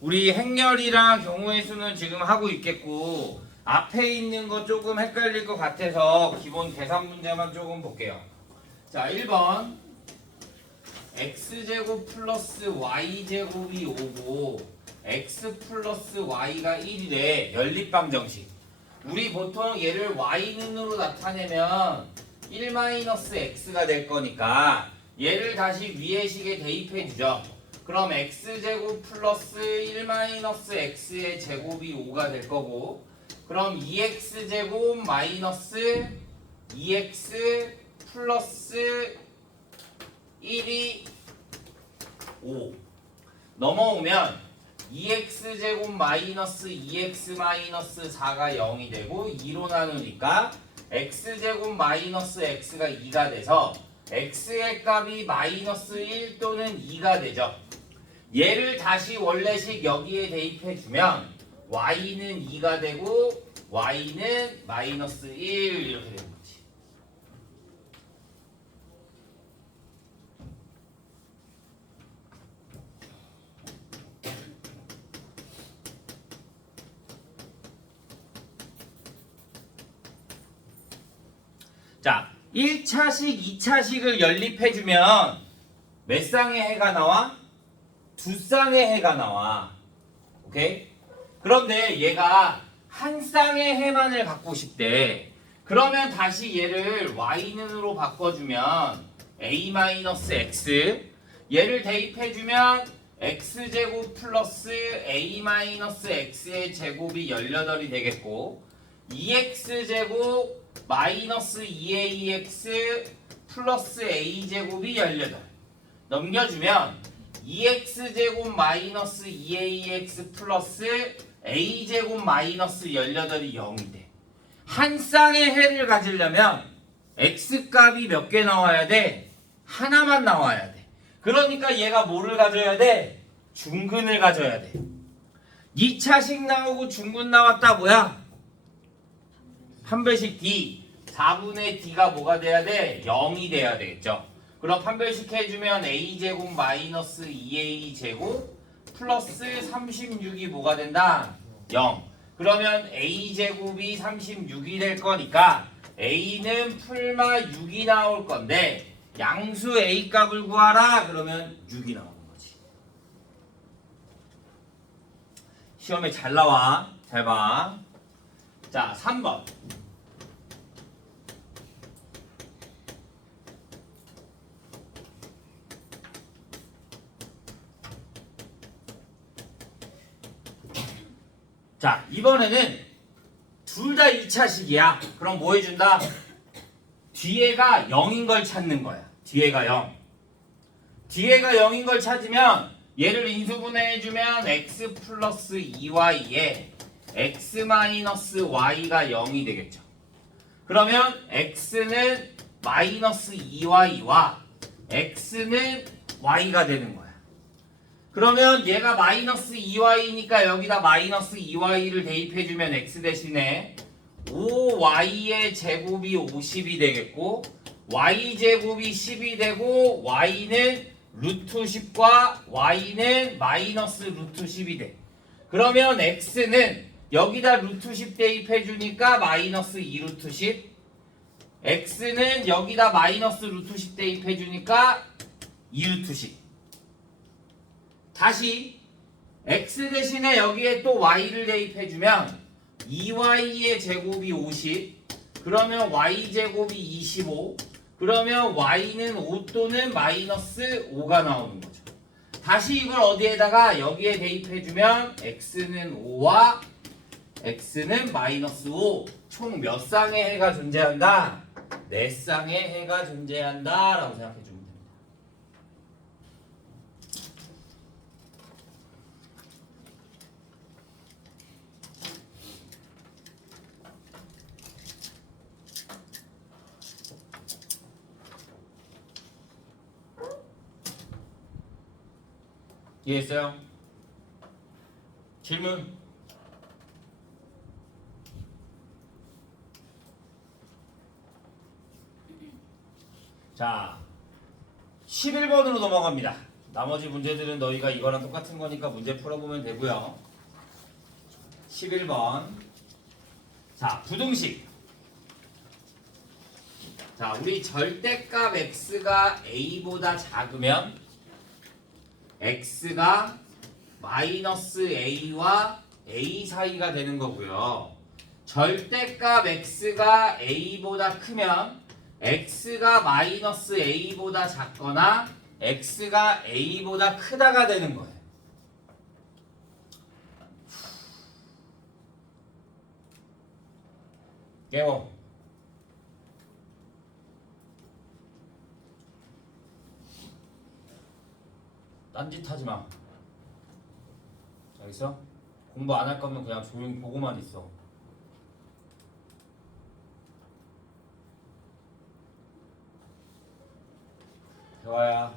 우리 행렬이랑 경우의 수는 지금 하고 있겠고 앞에 있는 거 조금 헷갈릴 것 같아서 기본 계산 문제만 조금 볼게요. 자, 1번 x제곱 플러스 y제곱이 5고 x 플러스 y가 1이래. 연립방정식. 우리 보통 얘를 y는으로 나타내면 1-x가 될 거니까 얘를 다시 위의 식에 대입해 주죠. 그럼 x제곱 플러스 1-x의 제곱이 5가 될 거고, 그럼 2x제곱 마이너스 2x 플러스 1이 5 넘어오면 2x제곱 마이너스 2x 마이너스 4가 0이 되고 2로 나누니까 x제곱 마이너스 x가 2가 돼서 x의 값이 마이너스 1 또는 2가 되죠. 얘를 다시 원래식 여기에 대입해주면 y는 2가 되고 y는 마이너스 1 이렇게 되는 거지. 자, 1차식, 2차식을 연립해주면 몇 쌍의 해가 나와? 두 쌍의 해가 나와. 오케이? 그런데 얘가 한 쌍의 해만을 갖고 싶대. 그러면 다시 얘를 y는으로 바꿔주면 a-x 얘를 대입해주면 x제곱 플러스 a-x의 제곱이 18이 되겠고 2x제곱 마이너스 2ax 플러스 a제곱이 18 넘겨주면 2x제곱 마이너스 2ax 플러스 a제곱 마이너스 18이 0이 돼. 한 쌍의 해를 가지려면 x값이 몇 개 나와야 돼? 하나만 나와야 돼. 그러니까 얘가 뭐를 가져야 돼? 중근을 가져야 돼. 2차식 나오고 중근 나왔다 뭐야? 판별식 D 4분의 D가 뭐가 돼야 돼? 0이 돼야 되겠죠. 그럼 판별식 해주면 a제곱 마이너스 2a제곱 플러스 36이 뭐가 된다? 0. 그러면 a제곱이 36이 될 거니까 a는 풀마 6이 나올 건데 양수 a 값을 구하라 그러면 6이 나오는 거지. 시험에 잘 나와. 잘 봐. 자, 3번. 자, 이번에는 둘 다 2차식이야. 그럼 뭐 해준다? 뒤에가 0인 걸 찾는 거야. 뒤에가 0. 뒤에가 0인 걸 찾으면 얘를 인수분해해주면 x 플러스 2y에 x 마이너스 y가 0이 되겠죠. 그러면 x는 마이너스 2y와 x는 y가 되는 거야. 그러면 얘가 마이너스 2y니까 여기다 마이너스 2y를 대입해주면 x 대신에 5y의 제곱이 50이 되겠고 y제곱이 10이 되고 y는 루트 10과 y는 마이너스 루트 10이 돼. 그러면 x는 여기다 루트 10 대입해주니까 마이너스 2루트 10 x는 여기다 마이너스 루트 10 대입해주니까 2루트 10 다시 x 대신에 여기에 또 y를 대입해주면 2y의 제곱이 50 그러면 y제곱이 25 그러면 y는 5 또는 마이너스 5가 나오는 거죠. 다시 이걸 어디에다가 여기에 대입해주면 x는 5와 x는 마이너스 5 총 몇 쌍의 해가 존재한다? 4쌍의 해가 존재한다 라고 생각해주면 됩니다. 이해했어요? 질문? 자, 11번으로 넘어갑니다. 나머지 문제들은 너희가 이거랑 똑같은 거니까 문제 풀어보면 되고요. 11번. 자, 부등식. 자, 우리 절대값 x가 a보다 작으면 x가 마이너스 a와 a 사이가 되는 거고요. 절대값 x가 a보다 크면 x가 마이너스 a보다 작거나 x가 a보다 크다가 되는 거예요. 깨워. 딴짓 하지 마. 알겠어? 공부 안 할 거면 그냥 조용히 보고만 있어. 대화야.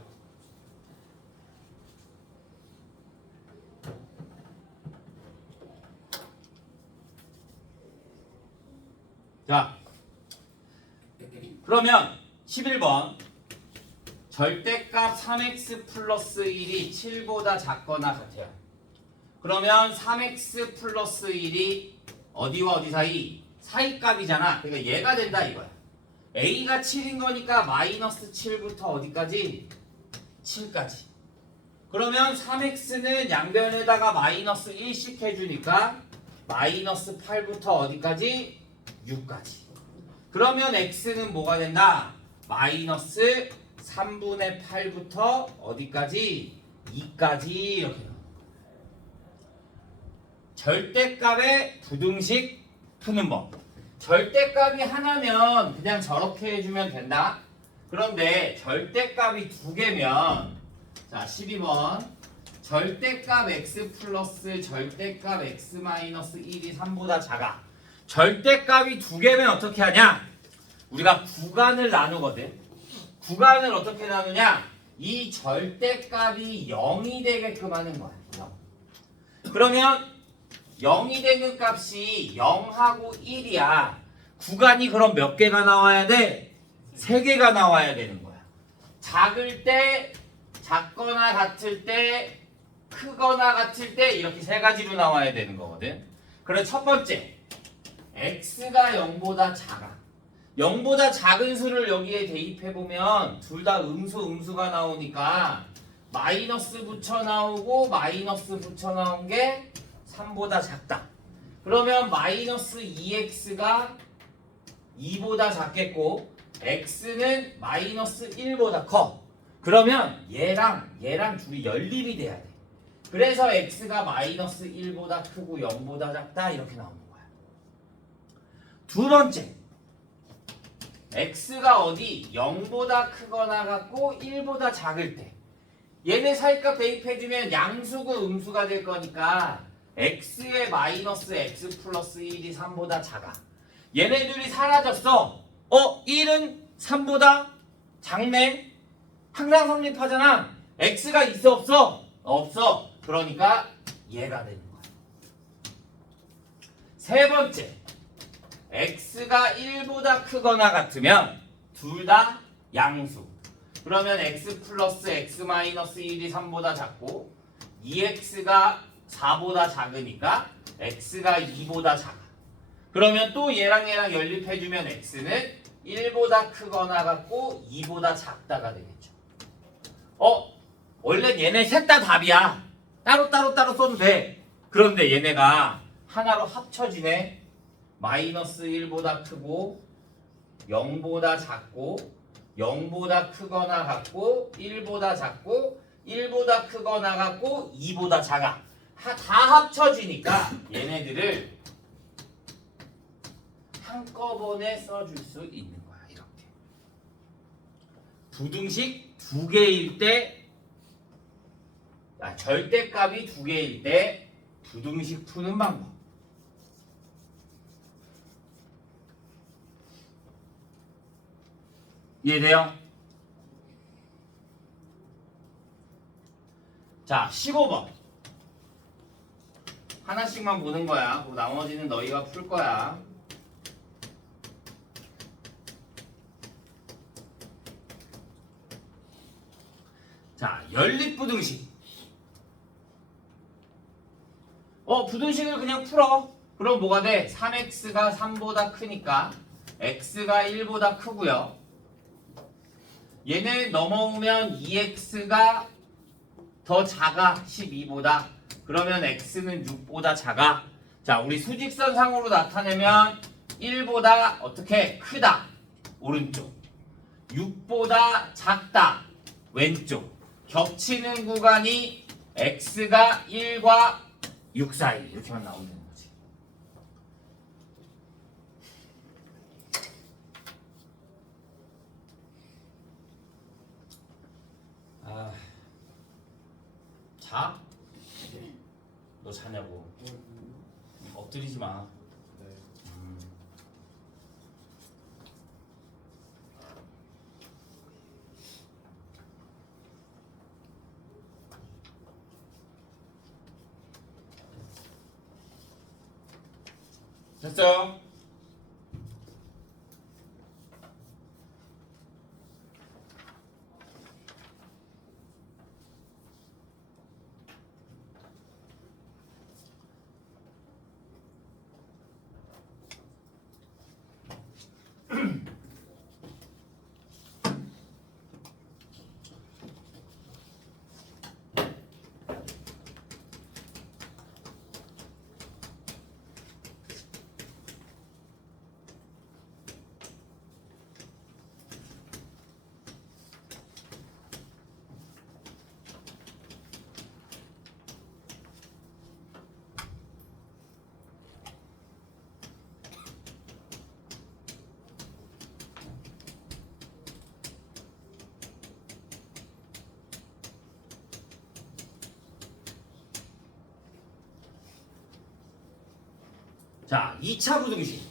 자, 그러면 11번. 절대값 3x 플러스 1이 7보다 작거나 같아요. 그러면 3x 플러스 1이 어디와 어디 사이? 사이값이잖아. 그러니까 얘가 된다 이거야. a가 7인 거니까 마이너스 7부터 어디까지? 7까지. 그러면 3x는 양변에다가 마이너스 1씩 해주니까 마이너스 8부터 어디까지? 6까지. 그러면 x는 뭐가 된다? 마이너스 3분의 8부터 어디까지? 2까지 이렇게 나와요. 절대값의 부등식 푸는 법. 절대값이 하나면 그냥 저렇게 해주면 된다. 그런데 절대값이 두 개면 자 12번 절대값 x 플러스 절대값 x 마이너스 1이 3보다 작아. 절대값이 두 개면 어떻게 하냐? 우리가 구간을 나누거든. 구간을 어떻게 나누냐? 이 절대값이 0이 되게끔 하는 거야. 0. 그러면 0이 되는 값이 0하고 1이야. 구간이 그럼 몇 개가 나와야 돼? 3개가 나와야 되는 거야. 작을 때, 작거나 같을 때, 크거나 같을 때 이렇게 세 가지로 나와야 되는 거거든. 그래서 첫 번째, x가 0보다 작아. 0보다 작은 수를 여기에 대입해보면 둘 다 음수가 나오니까 마이너스 붙여 나오고 마이너스 붙여 나온 게 3보다 작다. 그러면 마이너스 2x가 2보다 작겠고 x는 마이너스 1보다 커. 그러면 얘랑 둘이 연립이 돼야 돼. 그래서 x가 마이너스 1보다 크고 0보다 작다 이렇게 나오는 거야. 두 번째, x가 어디 0보다 크거나 같고 1보다 작을 때 얘네 사이값 대입해주면 양수고 음수가 될 거니까 x의 마이너스 x 플러스 1이 3보다 작아. 얘네들이 사라졌어. 1은 3보다 작네. 항상 성립하잖아. x가 있어 없어? 없어. 그러니까 얘가 되는 거야. 세 번째, x가 1보다 크거나 같으면 둘 다 양수. 그러면 x 플러스 x 마이너스 1이 3보다 작고 2x가 4보다 작으니까 x가 2보다 작아. 그러면 또 얘랑 연립해주면 x는 1보다 크거나 같고 2보다 작다가 되겠죠. 원래 얘네 셋 다 답이야. 따로 써도 돼. 그런데 얘네가 하나로 합쳐지네. 마이너스 1보다 크고 0보다 작고 0보다 크거나 같고 1보다 작고 1보다 크거나 같고 2보다 작아. 다 합쳐지니까 얘네들을 한꺼번에 써줄 수 있는 거야. 이렇게 부등식 두 개일 때 절대값이 두 개일 때 부등식 푸는 방법. 이해돼요? 자, 15번. 하나씩만 보는 거야. 그리고 나머지는 너희가 풀 거야. 자, 연립부등식. 부등식을 그냥 풀어. 그럼 뭐가 돼? 3x가 3보다 크니까 x가 1보다 크고요. 얘는 넘어오면 2x가 더 작아 12보다. 그러면 x는 6보다 작아. 자, 우리 수직선상으로 나타내면 1보다 어떻게 크다 오른쪽, 6보다 작다 왼쪽. 겹치는 구간이 x가 1과 6 사이 이렇게만 나오면 되는 거지. 자, 너 자냐고. 엎드리지 마. 됐어요? 자, 2차 부등식.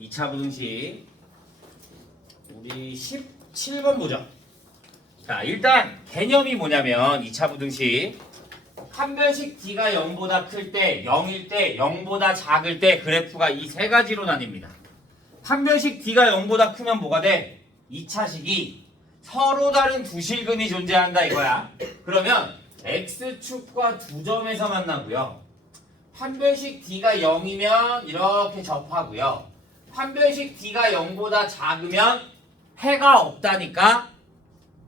2차 부등식. 우리 17번 보자. 자, 일단 개념이 뭐냐면 2차 부등식. 판별식 D가 0보다 클 때, 0일 때, 0보다 작을 때 그래프가 이 세 가지로 나뉩니다. 판별식 D가 0보다 크면 뭐가 돼? 2차식이 서로 다른 두 실금이 존재한다 이거야. 그러면 X축과 두 점에서 만나고요. 판별식 D가 0이면 이렇게 접하고요. 판별식 D가 0보다 작으면 해가 없다니까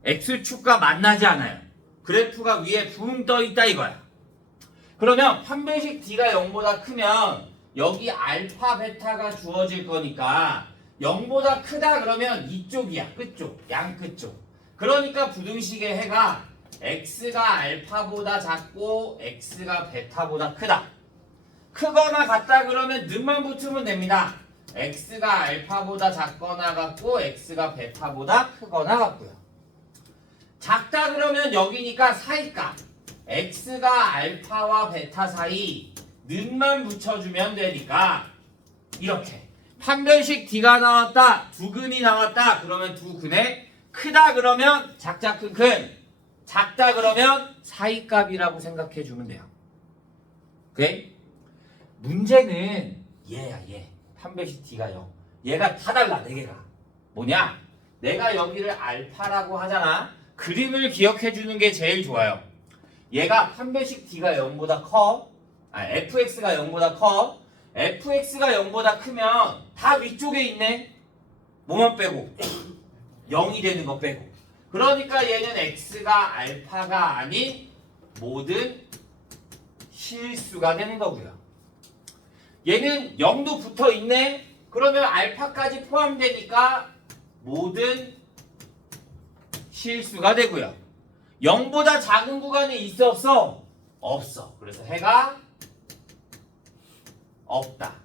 X축과 만나지 않아요. 그래프가 위에 붕 떠있다 이거야. 그러면 판별식 D가 0보다 크면 여기 알파, 베타가 주어질 거니까 0보다 크다 그러면 이쪽이야. 끝쪽, 양 끝쪽. 그러니까 부등식의 해가 X가 알파보다 작고 X가 베타보다 크다. 크거나 같다 그러면 는만 붙으면 됩니다. X가 알파보다 작거나 같고 X가 베타보다 크거나 같고요. 작다 그러면 여기니까 사이값 X가 알파와 베타 사이 는만 붙여주면 되니까 이렇게 판별식 D가 나왔다, 두 근이 나왔다 그러면 두 근에 크다 그러면 작자 큰큰, 작다 그러면 사이값이라고 생각해 주면 돼요. 오케이? 문제는 얘야 얘. 판별식 D가 0. 얘가 다 달라 네 개가. 뭐냐? 내가 여기를 알파라고 하잖아. 그림을 기억해 주는 게 제일 좋아요. 얘가 판별식 D가 0보다 커. fx가 0보다 커. fx가 0보다 크면 다 위쪽에 있네. 뭐만 빼고 0이 되는 거 빼고. 그러니까 얘는 x가 알파가 아닌 모든 실수가 되는 거고요. 얘는 0도 붙어 있네. 그러면 알파까지 포함되니까 모든 실수가 되고요. 0보다 작은 구간이 있어 없어? 없어. 그래서 해가 없다.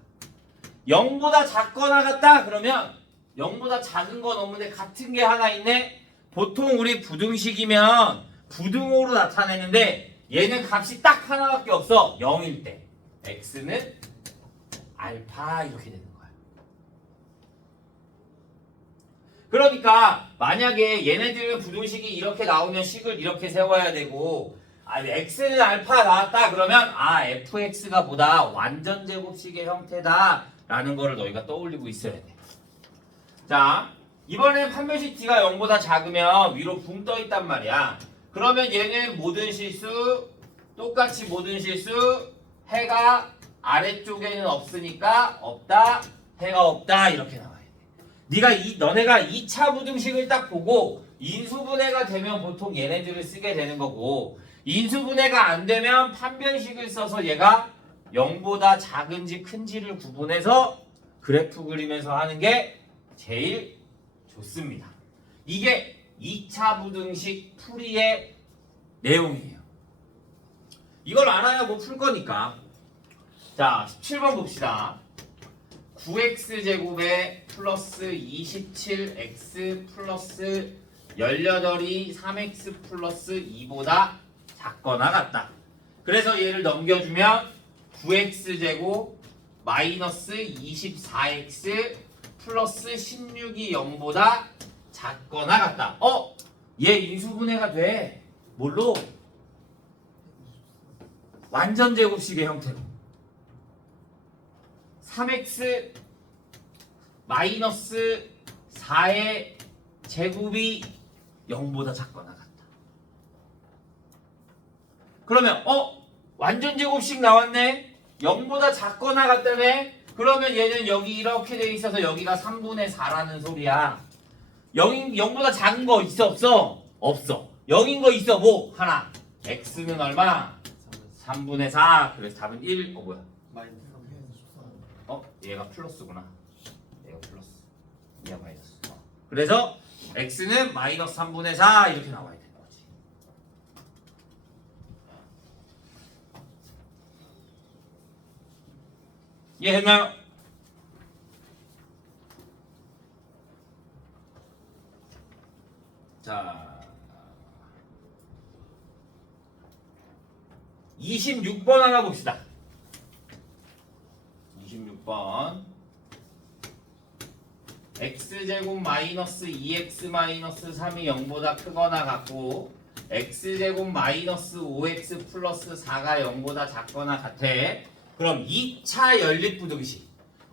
0보다 작거나 같다 그러면 0보다 작은 건 없는데 같은 게 하나 있네. 보통 우리 부등식이면 부등호로 나타내는데 얘는 값이 딱 하나밖에 없어. 0일 때 x는 알파 이렇게 되는 거야. 그러니까 만약에 얘네들은 부등식이 이렇게 나오면 식을 이렇게 세워야 되고 x는 알파 나왔다 그러면 fx가 보다 완전 제곱식의 형태다 라는 거를 너희가 떠올리고 있어야 돼. 자, 이번엔 판별식 t가 0보다 작으면 위로 붕 떠 있단 말이야. 그러면 얘는 모든 실수 똑같이 모든 실수 해가 아래쪽에는 없으니까 없다 해가 없다 이렇게 나와야 돼. 너네가 2차 부등식을 딱 보고 인수분해가 되면 보통 얘네들을 쓰게 되는 거고 인수분해가 안 되면 판별식을 써서 얘가 0보다 작은지 큰지를 구분해서 그래프 그리면서 하는 게 제일 좋습니다. 이게 2차 부등식 풀이의 내용이에요. 이걸 알아야 뭐 풀 거니까. 자, 17번 봅시다. 9x제곱에 플러스 27x 플러스 18이 3x 플러스 2보다 작거나 같다. 그래서 얘를 넘겨주면 9x제곱 마이너스 24x 플러스 16이 0보다 작거나 같다. 얘 인수분해가 돼. 뭘로? 완전 제곱식의 형태로. 3x 마이너스 4의 제곱이 0보다 작거나 같다. 그러면 완전 제곱식 나왔네. 0보다 작거나 같다네. 그러면 얘는 여기 이렇게 돼 있어서 여기가 3분의 4라는 소리야. 0보다 작은 거 있어 없어? 없어. 0인 거 있어 뭐? 하나. x는 얼마? 3분의 4. 그래서 답은 1. 뭐야? 얘가 플러스구나. 얘가 플러스. 얘가 마이너스. 그래서 x는 마이너스 3분의 4 이렇게 나와야 되는 거지. 이해했나요? 자, 26번 하나 봅시다. 26번 x제곱 마이너스 2x 마이너스 3이 0보다 크거나 같고 x제곱 마이너스 5x 플러스 4가 0보다 작거나 같아. 그럼 2차 연립부등식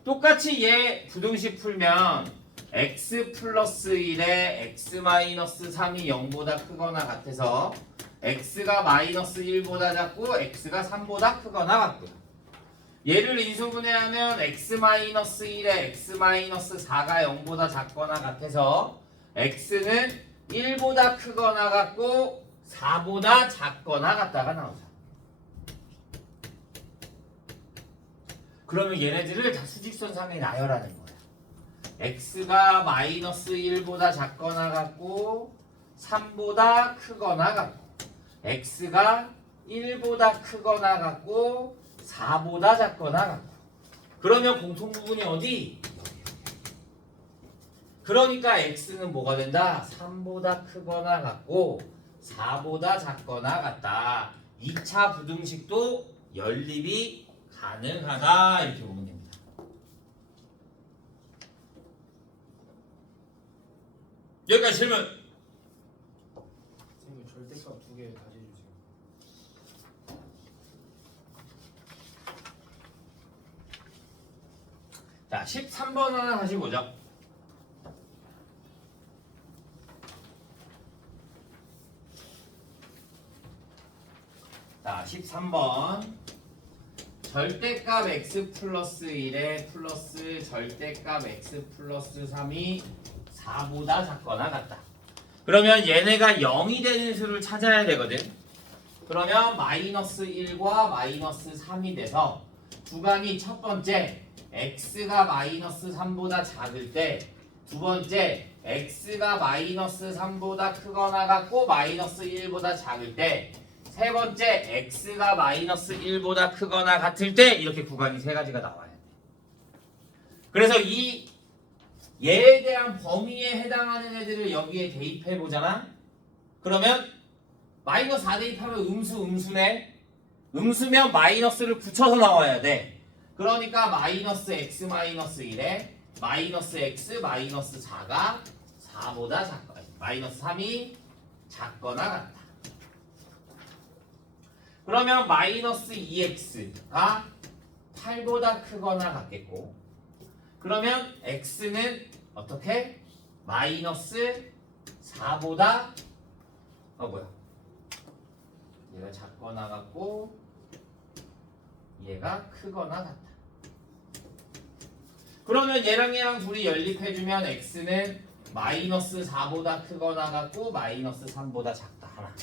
똑같이 얘 부등식 풀면 x 플러스 1에 x 마이너스 3이 0보다 크거나 같아서 x가 마이너스 1보다 작고 x가 3보다 크거나 같고요. 얘를 인수분해하면 x-1에 x-4가 0보다 작거나 같아서 x는 1보다 크거나 같고 4보다 작거나 같다가 나오죠. 그러면 얘네들을 다 수직선상에 나열하는 거야. x가 마이너스 1보다 작거나 같고 3보다 크거나 같고 x가 1보다 크거나 같고 4보다 작거나 같고. 그러면 공통부분이 어디? 그러니까 x는 뭐가 된다? 3보다 크거나 같고 4보다 작거나 같다. 2차 부등식도 연립이 가능하다 이렇게 보면 됩니다. 여기까지 질문. 선생님 절대값 두 개 다시 해주세요. 자, 13번 하나 다시 보죠. 자, 13번 절대값 x 플러스 1에 플러스 절대값 x 플러스 3이 4보다 작거나 같다. 그러면 얘네가 0이 되는 수를 찾아야 되거든. 그러면 마이너스 1과 마이너스 3이 돼서 구간이 첫 번째 x가 마이너스 3보다 작을 때, 두 번째 x가 마이너스 3보다 크거나 같고 마이너스 1보다 작을 때, 세 번째 x가 마이너스 1보다 크거나 같을 때 이렇게 구간이 세 가지가 나와야 돼. 그래서 이 얘에 대한 범위에 해당하는 애들을 여기에 대입해 보잖아. 그러면 마이너스 4 대입하면 음수네. 음수면 마이너스를 붙여서 나와야 돼. 그러니까 마이너스 x 마이너스 1에 마이너스 x 마이너스 4가 4보다 작거나 마이너스 3이 작거나 같다. 그러면 마이너스 2x가 8보다 크거나 같겠고, 그러면 x는 어떻게? 마이너스 4보다 얘가 작거나 같고 얘가 크거나 같다. 그러면 얘랑 둘이 연립해주면 x는 마이너스 4보다 크거나 같고 마이너스 3보다 작다. 하나.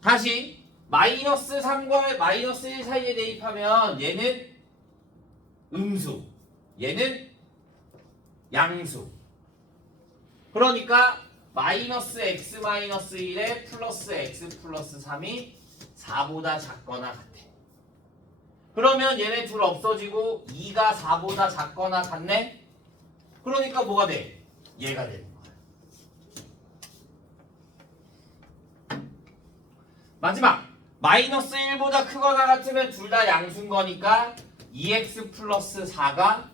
다시 마이너스 3과 마이너스 1 사이에 대입하면 얘는 음수, 얘는 양수. 그러니까 마이너스 x 마이너스 1에 플러스 x 플러스 3이 4보다 작거나 같아. 그러면 얘네 둘 없어지고 2가 4보다 작거나 같네? 그러니까 뭐가 돼? 얘가 되는 거야. 마지막 마이너스 1보다 크거나 같으면 둘 다 양수인 거니까 2x 플러스 4가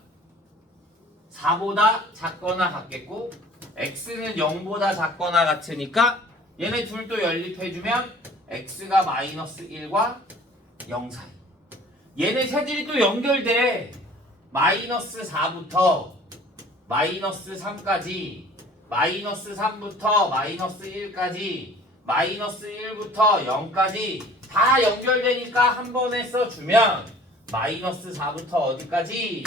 4보다 작거나 같겠고 x는 0보다 작거나 같으니까 얘네 둘도 연립해주면 x가 마이너스 1과 0 사이. 얘네 새들이 또 연결돼. 마이너스 4부터 마이너스 3까지, 마이너스 3부터 마이너스 1까지, 마이너스 1부터 0까지 다 연결되니까 한 번에 써주면 마이너스 4부터 어디까지?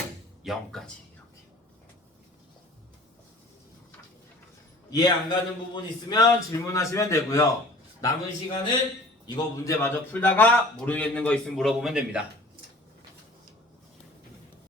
0까지. 이렇게. 이해 안 가는 부분 있으면 질문하시면 되고요. 남은 시간은 이거 문제 마저 풀다가 모르겠는 거 있으면 물어보면 됩니다.